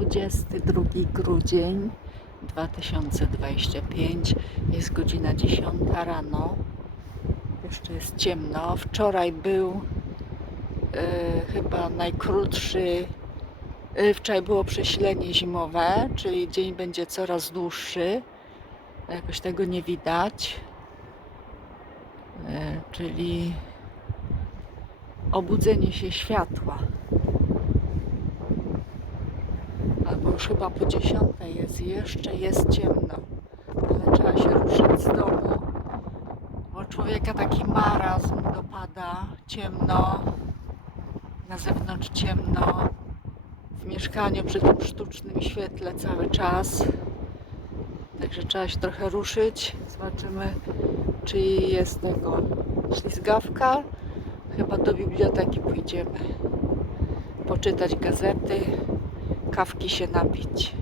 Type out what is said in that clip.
22 grudzień 2025. Jest godzina 10 rano. Jeszcze jest ciemno. Wczoraj był e, chyba najkrótszy. e, wczoraj było przesilenie zimowe, czyli dzień będzie coraz dłuższy. Jakoś tego nie widać. E, czyli obudzenie się światła. Albo już chyba po dziesiątej jest, jeszcze jest ciemno, ale trzeba się ruszyć z domu, bo człowieka taki marazm dopada, ciemno, na zewnątrz ciemno, w mieszkaniu przy tym sztucznym świetle cały czas. Także trzeba się trochę ruszyć. Zobaczymy, czy jest tego ślizgawka. Chyba do biblioteki pójdziemy. Poczytać gazety, kawki się napić.